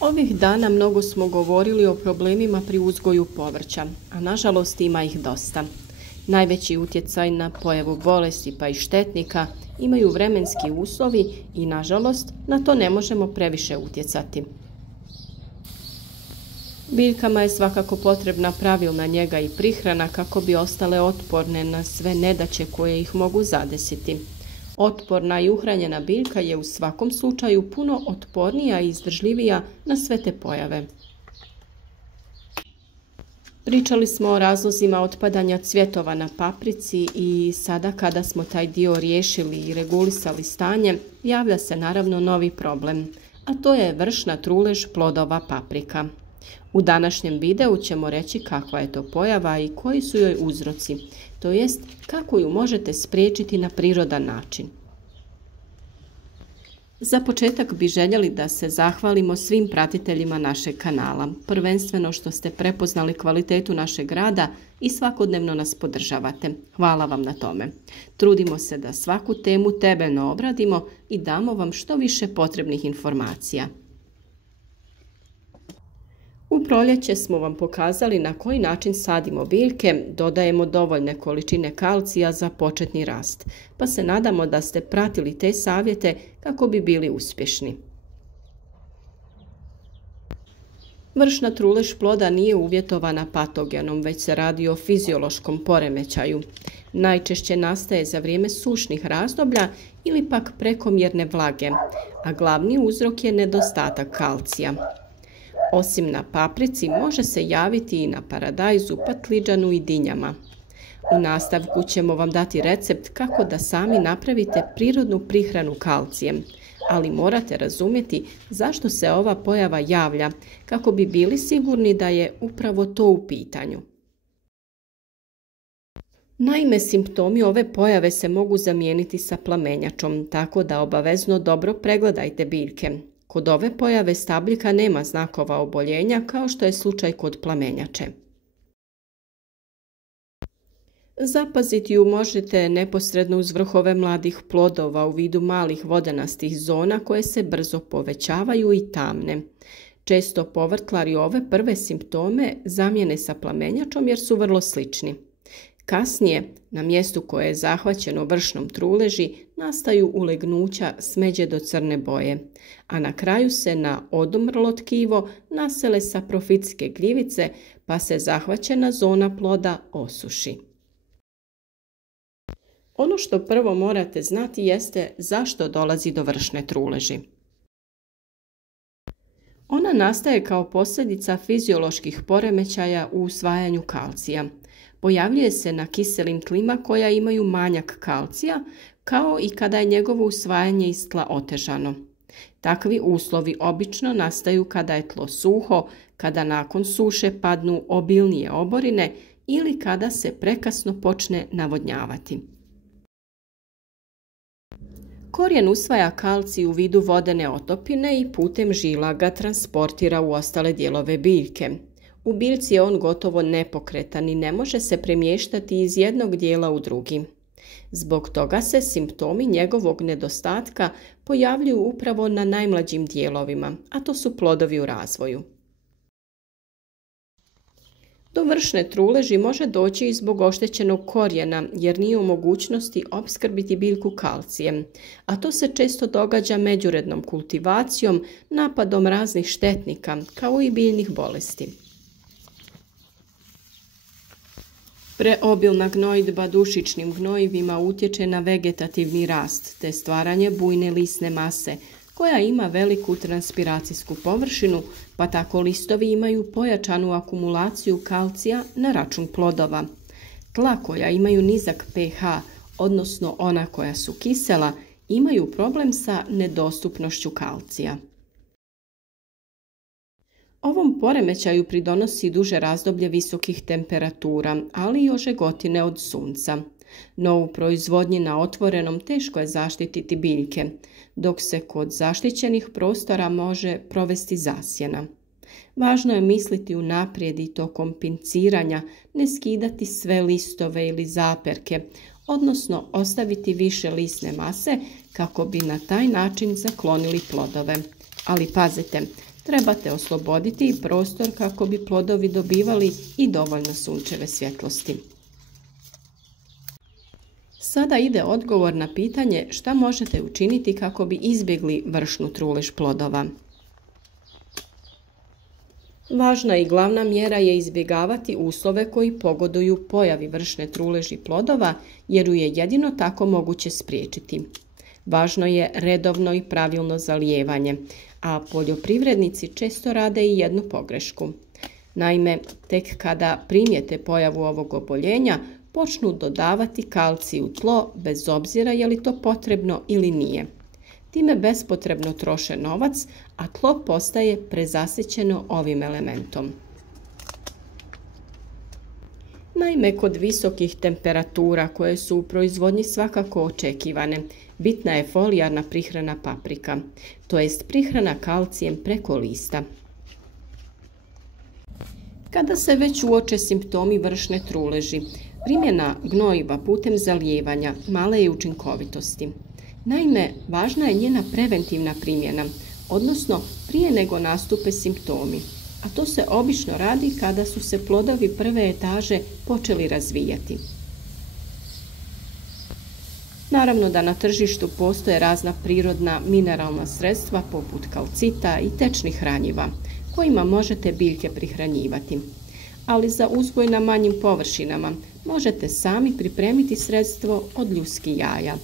Ovih dana mnogo smo govorili o problemima pri uzgoju povrća, a nažalost ima ih dosta. Najveći utjecaj na pojavu bolesti pa i štetnika imaju vremenski uslovi i nažalost na to ne možemo previše utjecati. Biljkama je svakako potrebna pravilna njega i prihrana kako bi ostale otporne na sve nedaće koje ih mogu zadesiti. Otporna i uhranjena biljka je u svakom slučaju puno otpornija i izdržljivija na sve te pojave. Pričali smo o razlozima otpadanja cvjetova na paprici i sada kada smo taj dio riješili i regulisali stanje, javlja se naravno novi problem, a to je vršna trulež plodova paprika. U današnjem videu ćemo reći kakva je to pojava i koji su joj uzroci, to jest kako ju možete spriječiti na prirodan način. Za početak bi željeli da se zahvalimo svim pratiteljima našeg kanala, prvenstveno što ste prepoznali kvalitetu našeg rada i svakodnevno nas podržavate. Hvala vam na tome. Trudimo se da svaku temu temeljno obradimo i damo vam što više potrebnih informacija. U proljeće smo vam pokazali na koji način sadimo biljke, dodajemo dovoljne količine kalcija za početni rast, pa se nadamo da ste pratili te savjete kako bi bili uspješni. Vršna trulež ploda nije uvjetovana patogenom, već se radi o fiziološkom poremećaju. Najčešće nastaje za vrijeme sušnih razdoblja ili pak prekomjerne vlage, a glavni uzrok je nedostatak kalcija. Osim na paprici, može se javiti i na paradajzu, patliđanu i dinjama. U nastavku ćemo vam dati recept kako da sami napravite prirodnu prihranu kalcijem, ali morate razumjeti zašto se ova pojava javlja, kako bi bili sigurni da je upravo to u pitanju. Naime, simptomi ove pojave se mogu zamijeniti sa plamenjačom, tako da obavezno dobro pregledajte biljke. Kod ove pojave stabljika nema znakova oboljenja kao što je slučaj kod plamenjače. Zapaziti ju možete neposredno uz vrhove mladih plodova u vidu malih vodenastih zona koje se brzo povećavaju i tamne. Često povrtlari ove prve simptome zamijene sa plamenjačom jer su vrlo slični. Kasnije, na mjestu koje je zahvaćeno vršnom truleži, nastaju ulegnuća smeđe do crne boje, a na kraju se na odumrlo tkivo nasele saprofitske gljivice, pa se zahvaćena zona ploda osuši. Ono što prvo morate znati jeste zašto dolazi do vršne truleži. Ona nastaje kao posljedica fizioloških poremećaja u usvajanju kalcija. Pojavljuje se na kiselim tlima koja imaju manjak kalcija, kao i kada je njegovo usvajanje iz tla otežano. Takvi uslovi obično nastaju kada je tlo suho, kada nakon suše padnu obilnije oborine ili kada se prekasno počne navodnjavati. Korijen usvaja kalcij u vidu vodene otopine i putem žila ga transportira u ostale dijelove biljke. U biljci je on gotovo nepokretan i ne može se premještati iz jednog dijela u drugi. Zbog toga se simptomi njegovog nedostatka pojavljuju upravo na najmlađim dijelovima, a to su plodovi u razvoju. Do vršne truleži može doći i zbog oštećenog korijena jer nije u mogućnosti opskrbiti biljku kalcijem, a to se često događa međurednom kultivacijom, napadom raznih štetnika, kao i biljnih bolesti. Preobilna gnojidba dušičnim gnojivima utječe na vegetativni rast te stvaranje bujne lisne mase koja ima veliku transpiracijsku površinu, pa tako listovi imaju pojačanu akumulaciju kalcija na račun plodova. Tla koja imaju nizak pH, odnosno ona koja su kisela, imaju problem sa nedostupnošću kalcija. Ovom poremećaju pridonosi duže razdoblje visokih temperatura, ali i ožegotine od sunca. No u proizvodnji na otvorenom teško je zaštititi biljke, dok se kod zaštićenih prostora može provesti zasjena. Važno je misliti unaprijed i tokom pinciranja, ne skidati sve listove ili zaperke, odnosno ostaviti više lisne mase kako bi na taj način zaklonili plodove. Ali pazite, Trebate osloboditi i prostor kako bi plodovi dobivali i dovoljno sunčeve svjetlosti. Sada ide odgovor na pitanje šta možete učiniti kako bi izbjegli vršnu trulež plodova. Važna i glavna mjera je izbjegavati uslove koji pogoduju pojavi vršne truleži plodova, jer ju je jedino tako moguće spriječiti. Važno je redovno i pravilno zalijevanje, a poljoprivrednici često rade i jednu pogrešku. Naime, tek kada primijete pojavu ovog oboljenja, počnu dodavati kalcij u tlo bez obzira je li to potrebno ili nije. Time bespotrebno troše novac, a tlo postaje prezasićeno ovim elementom. Naime, kod visokih temperatura koje su u proizvodnji svakako očekivane, bitna je folijarna prihrana paprika, to jest prihrana kalcijem preko lista. Kada se već uoče simptomi vršne truleži, primjena gnojiva putem zalijevanja male je učinkovitosti. Naime, važna je njena preventivna primjena, odnosno prije nego nastupe simptomi, a to se obično radi kada su se plodovi prve etaže počeli razvijati. Naravno da na tržištu postoje razna prirodna mineralna sredstva poput kalcita i tečnih hranjiva, kojima možete biljke prihranjivati. Ali za uzgoj na manjim površinama možete sami pripremiti sredstvo od ljuskih jaja.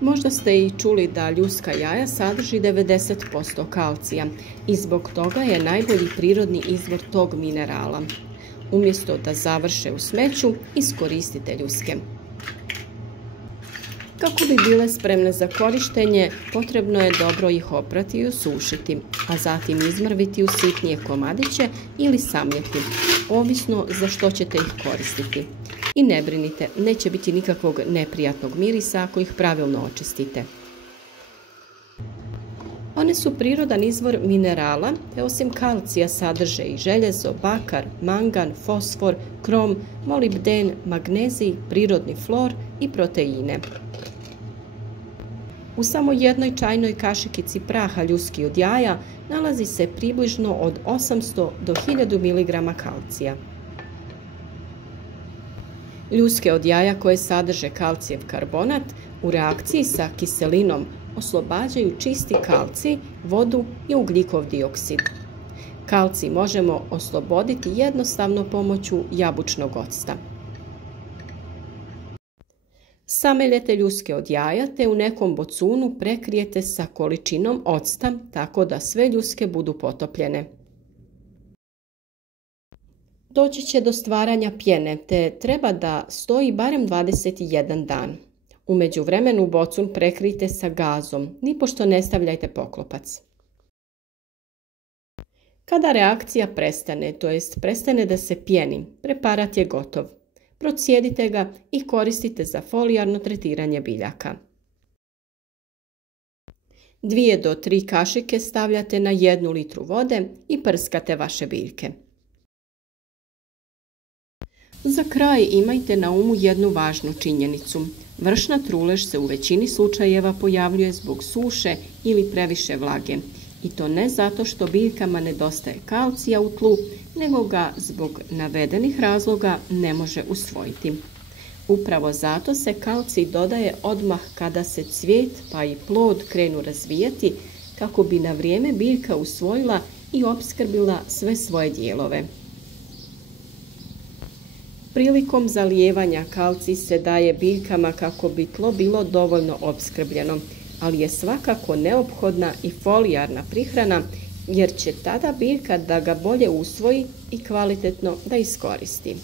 Možda ste i čuli da ljuska jaja sadrži 90% kalcija i zbog toga je najbolji prirodni izvor tog minerala. Umjesto da završe u smeću, iskoristite ljuske. Kako bi bile spremne za korištenje, potrebno je dobro ih oprati i osušiti, a zatim izmrviti u sitnije komadiće ili samljeti, ovisno za što ćete ih koristiti. I ne brinite, neće biti nikakvog neprijatnog mirisa ako ih pravilno očistite. One su prirodan izvor minerala, te osim kalcija sadrže i željezo, bakar, mangan, fosfor, krom, molibden, magnezij, prirodni flor i proteine. U samo jednoj čajnoj kašikici praha ljuski od jaja nalazi se približno od 800 do 1000 mg kalcija. Ljuske od jaja koje sadrže kalcijev karbonat u reakciji sa kiselinom oslobađaju čisti kalcij, vodu i ugljikov dioksid. Kalcij možemo osloboditi jednostavno pomoću jabučnog octa. Sameljete ljuske od jaja te u nekom bocunu prekrijete sa količinom octa tako da sve ljuske budu potopljene. Doći će do stvaranja pjene te treba da stoji barem 21 dan. U međuvremenu bocun prekrijte sa gazom, nipošto ne stavljajte poklopac. Kada reakcija prestane, to jest prestane da se pjeni, preparat je gotov. Procijedite ga i koristite za folijarno tretiranje biljaka. 2 do 3 kašike stavljate na 1 litru vode i prskate vaše biljke. Za kraj imajte na umu jednu važnu činjenicu. Vršna trulež se u većini slučajeva pojavljuje zbog suše ili previše vlage. I to ne zato što biljkama nedostaje kalcija u tlu, nego ga zbog navedenih razloga ne može usvojiti. Upravo zato se kalcij dodaje odmah kada se cvijet pa i plod krenu razvijati, kako bi na vrijeme biljka usvojila i opskrbila sve svoje dijelove. Prilikom zalijevanja kalcij se daje biljkama kako bi tlo bilo dovoljno opskrbljeno, ali je svakako neophodna i folijarna prihrana jer će tada biljka da ga bolje usvoji i kvalitetno da iskoristi.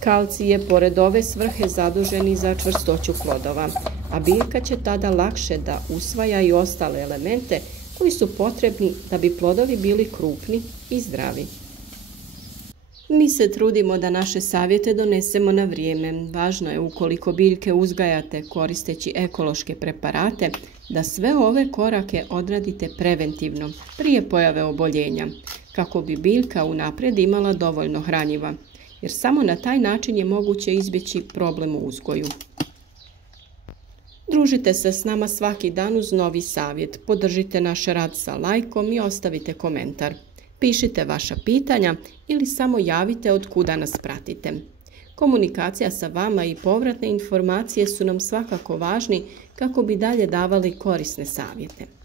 Kalcij je pored ove svrhe zadužen i za čvrstoću plodova, a biljka će tada lakše da usvaja i ostale elemente koji su potrebni da bi plodovi bili krupni i zdravi. Mi se trudimo da naše savjete donesemo na vrijeme. Važno je ukoliko biljke uzgajate koristeći ekološke preparate, da sve ove korake odradite preventivno, prije pojave oboljenja, kako bi biljka unaprijed imala dovoljno hranjiva, jer samo na taj način je moguće izbjeći problem u uzgoju. Družite se s nama svaki dan uz novi savjet. Podržite naš rad sa lajkom i ostavite komentar. Pišite vaša pitanja ili samo javite od kuda nas pratite. Komunikacija sa vama i povratne informacije su nam svakako važni kako bi dalje davali korisne savjete.